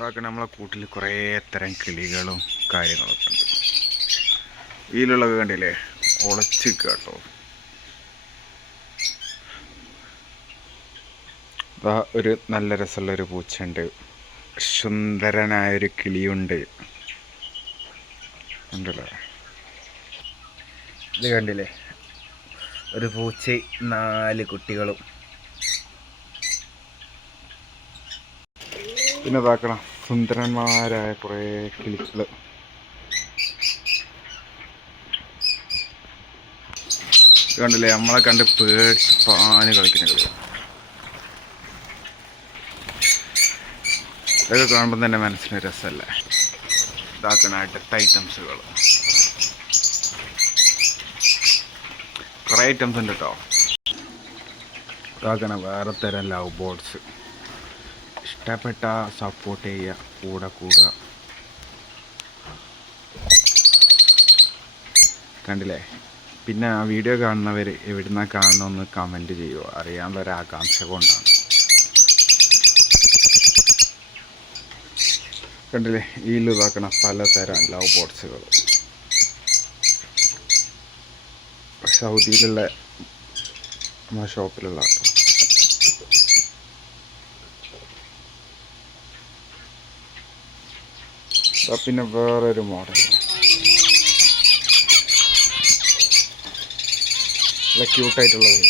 ഇതൊക്കെ നമ്മളെ കൂട്ടിൽ കുറേ തരം കിളികളും കാര്യങ്ങളൊക്കെ ഉണ്ട്. ഇതിലുള്ളത് കണ്ടില്ലേ? ഒളച്ച് കേട്ടോ. ഒരു നല്ല രസമുള്ളൊരു പൂച്ചയുണ്ട്. സുന്ദരനായൊരു കിളിയുണ്ട്. ഉണ്ടല്ലോ ഇത് കണ്ടില്ലേ? ഒരു പൂച്ച നാല് കുട്ടികളും. പിന്നെ ഇതാക്കണം. സുന്ദരന്മാരായ കുറേ കിളികൾ കണ്ടില്ലേ? നമ്മളെ കണ്ട് പേടിച്ച് പാന് കളിക്കുന്ന കളി. ഇതൊക്കെ കാണുമ്പോൾ തന്നെ മനസ്സിന് രസമല്ലേ അടുത്ത ഐറ്റംസുകൾ കുറേ ഐറ്റംസ് ഉണ്ട് കേട്ടോ ഇതാക്കണ വേറെ തരം ലവ് ബോർഡ്സ് ഇഷ്ടപ്പെട്ട സപ്പോർട്ട് ചെയ്യുക കൂടെ കൂടുക. കണ്ടില്ലേ? പിന്നെ ആ വീഡിയോ കാണുന്നവർ എവിടുന്നാ കാണണമെന്ന് കമന്റ് ചെയ്യുമോ അറിയാനുള്ള ഒരു ആകാംക്ഷ കൊണ്ടാണ്. കണ്ടില്ലേ? ഈ ഇതാക്കണ പലതരം ലവ് ബോട്ട്സുകൾ സൗദിയിലുള്ള ഷോപ്പിലുള്ള കേട്ടോ പിന്നെ വേറൊരു മോഡൽ. നല്ല ക്യൂട്ടായിട്ടുള്ളത്